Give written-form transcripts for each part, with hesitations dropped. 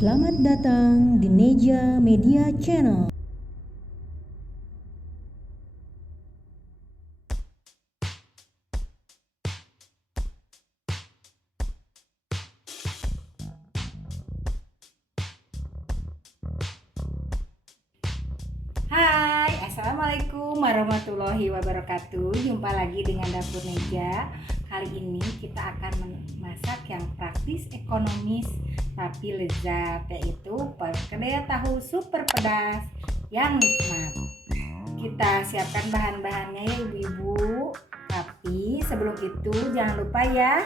Selamat datang di Neja Media Channel. Hai, Assalamualaikum warahmatullahi wabarakatuh. Jumpa lagi dengan Dapur Neja. Kali ini kita akan memasak yang praktis, ekonomis, tapi lezat, yaitu perkedel tahu super pedas yang nikmat. Kita siapkan bahan-bahannya ya ibu-ibu. Tapi sebelum itu jangan lupa ya,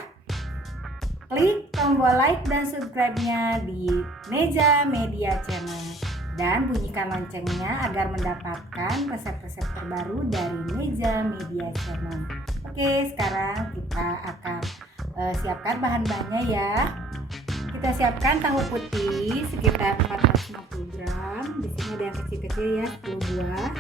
klik tombol like dan subscribe-nya di Neja Media Channel dan bunyikan loncengnya agar mendapatkan resep-resep terbaru dari Neja Media Channel. Oke, sekarang kita akan siapkan bahan-bahannya ya. Kita siapkan tahu putih sekitar 450 gram. Di sini ada yang kecil-kecil ya, 10 buah.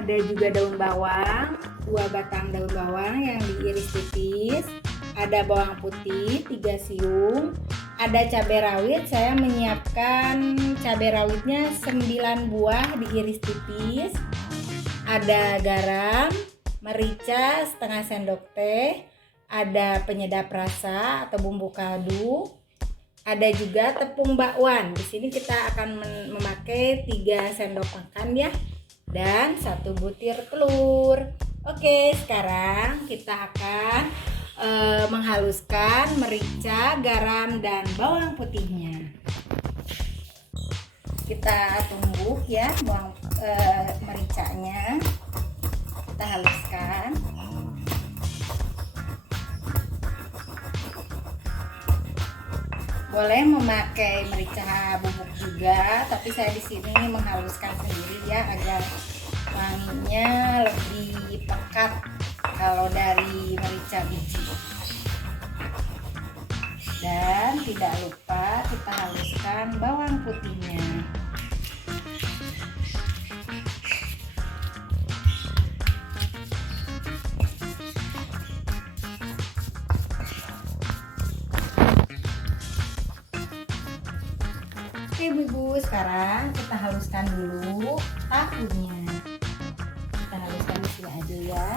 Ada juga daun bawang, 2 batang daun bawang yang diiris tipis. Ada bawang putih 3 siung. Ada cabai rawit, saya menyiapkan cabai rawitnya 9 buah diiris tipis. Ada garam, merica setengah sendok teh. Ada penyedap rasa atau bumbu kaldu. Ada juga tepung bakwan. Di sini kita akan memakai 3 sendok makan ya. Dan 1 butir telur. Oke, sekarang kita akan menghaluskan merica, garam, dan bawang putihnya. Kita tumbuk ya mericanya. Kita haluskan. Boleh memakai merica bubuk juga, tapi saya di sini menghaluskan sendiri ya agar wanginya lebih pekat kalau dari merica biji. Dan tidak lupa kita haluskan bawang putihnya. Oke ibu-ibu, sekarang kita haluskan dulu tahunya. Kita haluskan di sini aja ya,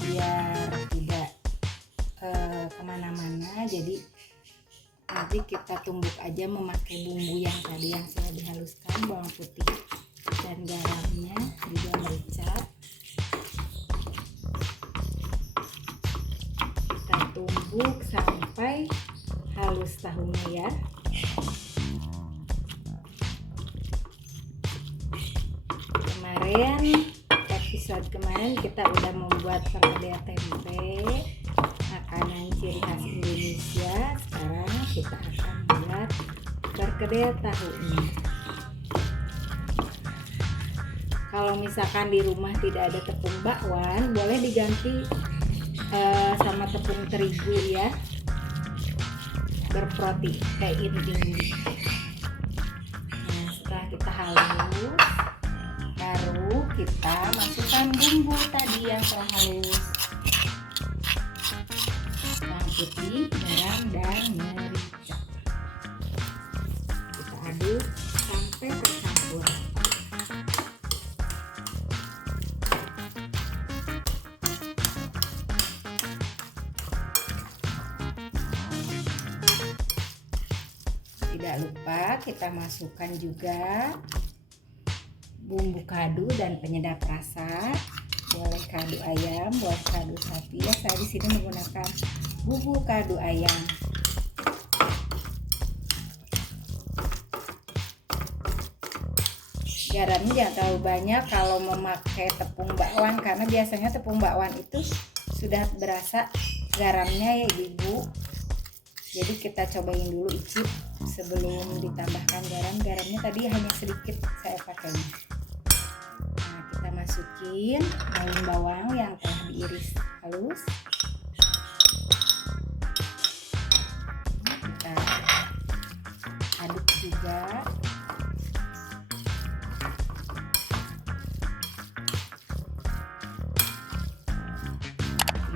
biar tidak kemana-mana. Jadi nanti kita tumbuk aja memakai bumbu yang tadi yang sudah dihaluskan, bawang putih dan garamnya, juga merica. Kita tumbuk sampai halus tahunya ya. Episode kemarin kita udah membuat perkedel tempe, makanan ciri khas Indonesia. Sekarang kita akan buat perkedel tahu ini. Kalau misalkan di rumah tidak ada tepung bakwan, boleh diganti sama tepung terigu ya, berprotein tinggi. Nah, setelah kita halus, baru kita masukkan bumbu tadi yang telah halus, bawang putih, garam, dan merica. Kita aduk sampai tercampur. Tidak lupa kita masukkan juga bumbu kaldu dan penyedap rasa. Boleh kaldu ayam, boleh kaldu sapi ya. Saya di sini menggunakan bumbu kaldu ayam. Garamnya jangan terlalu banyak kalau memakai tepung bakwan, karena biasanya tepung bakwan itu sudah berasa garamnya ya ibu. Jadi kita cobain dulu icip sebelum ditambahkan garam. Garamnya tadi hanya sedikit saya pakainya. Nah, kita masukin daun bawang yang telah diiris halus. Kita aduk juga.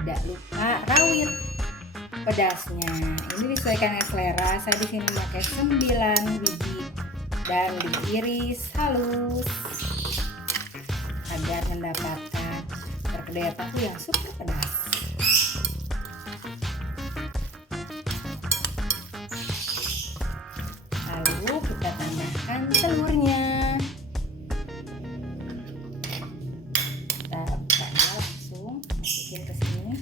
Tidak lupa rawit, pedasnya. Ini disesuaikan dengan selera. Saya di sini pakai 9 biji dan diiris halus agar mendapatkan perkedel tahu yang super pedas. Lalu kita tambahkan telurnya. Kita buka langsung, masukin ke sini.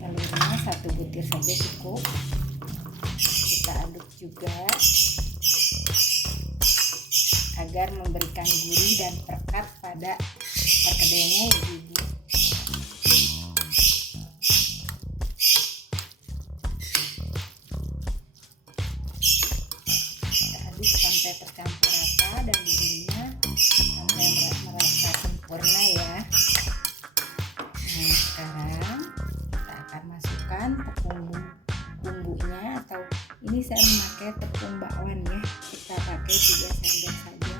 Telurnya 1 butir saja cukup. Kita aduk juga agar memberikan gurih dan pekat pada perkedelnya, ibu-ibu. Kita aduk sampai tercampur rata dan bumbunya sampai merasa sempurna ya. Nah, sekarang kita akan masukkan tepung bumbunya, atau ini saya memakai tepung bakwan ya. Kita pakai 3 sendok saja.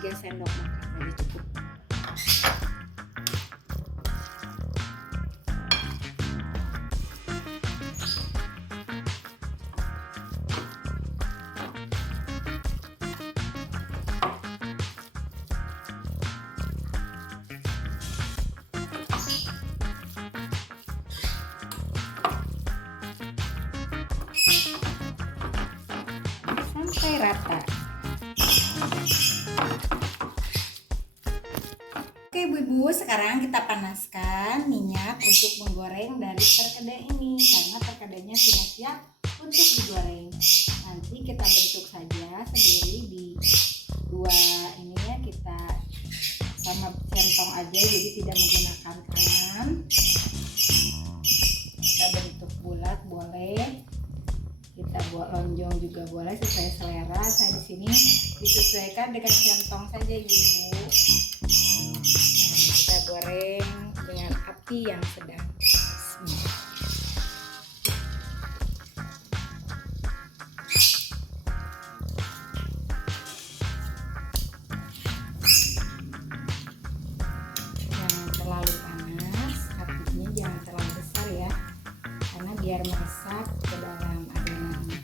3 sendok makan saja cukup. Sampai rata. Oke ibu-ibu, sekarang kita panaskan minyak untuk menggoreng dari perkedel ini, karena perkedelnya sudah siap untuk digoreng. Nanti kita bentuk saja sendiri di dua ini ya, kita sama centong aja, jadi tidak menggunakan tangan. Kita bentuk bulat boleh, kita buat lonjong juga boleh, sesuai selera. Saya di sini disesuaikan dengan centong saja ibu-ibu. Nah, kita goreng dengan api yang sedang. Jangan terlalu panas, apinya jangan terlalu besar ya, karena biar meresap ke dalam adonannya.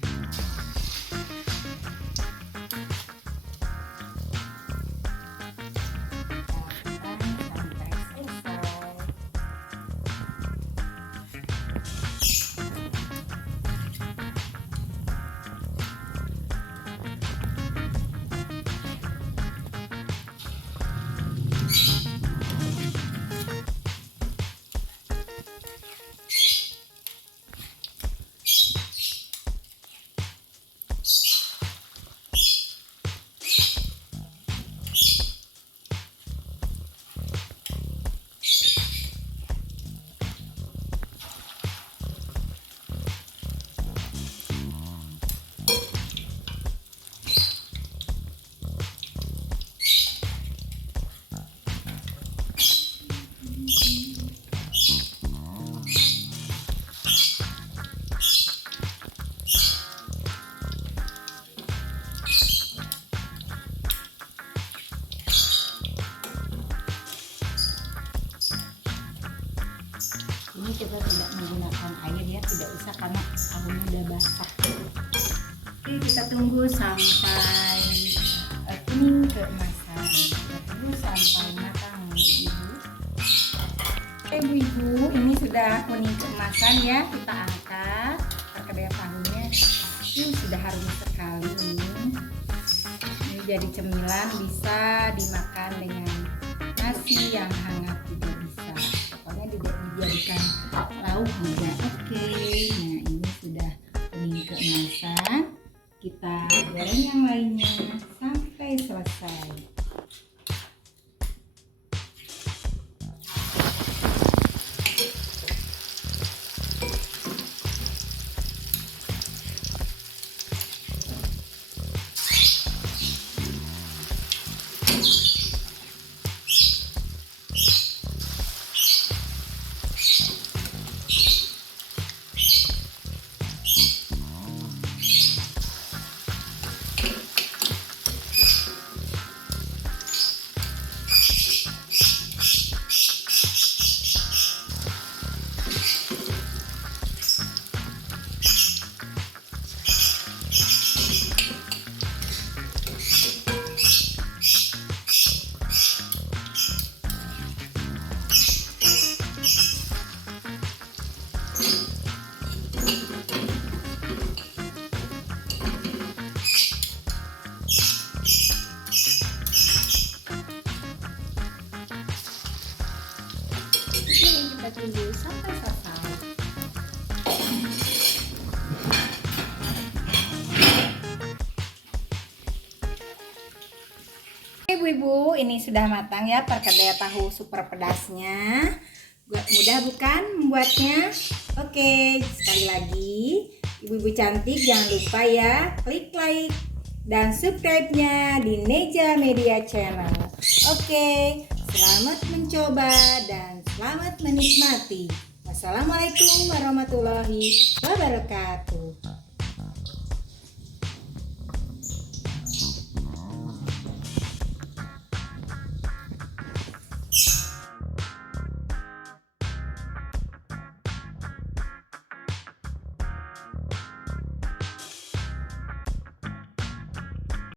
Ini kita tidak menggunakan air ya, tidak usah karena tahunya udah basah. Oke, kita tunggu sampai kuning keemasan. Kita tunggu sampai matang ibu. Oke ibu-ibu, ini sudah kuning keemasan ya. Kita angkat perkedel tahunya. Ini sudah harum sekali ini jadi cemilan, bisa dimakan dengan nasi yang hangat juga bisa. Pokoknya dijadikan lauk juga oke. Nah ini sudah kuning keemasan, kita goreng yang lainnya sampai selesai. ibu-ibu sampai selesai. Ibu-ibu, ini sudah matang ya perkedel tahu super pedasnya. Mudah bukan membuatnya? Oke, sekali lagi ibu-ibu cantik jangan lupa ya klik like dan subscribe-nya di Neja Media Channel. Oke, selamat mencoba dan selamat menikmati. Wassalamualaikum warahmatullahi wabarakatuh.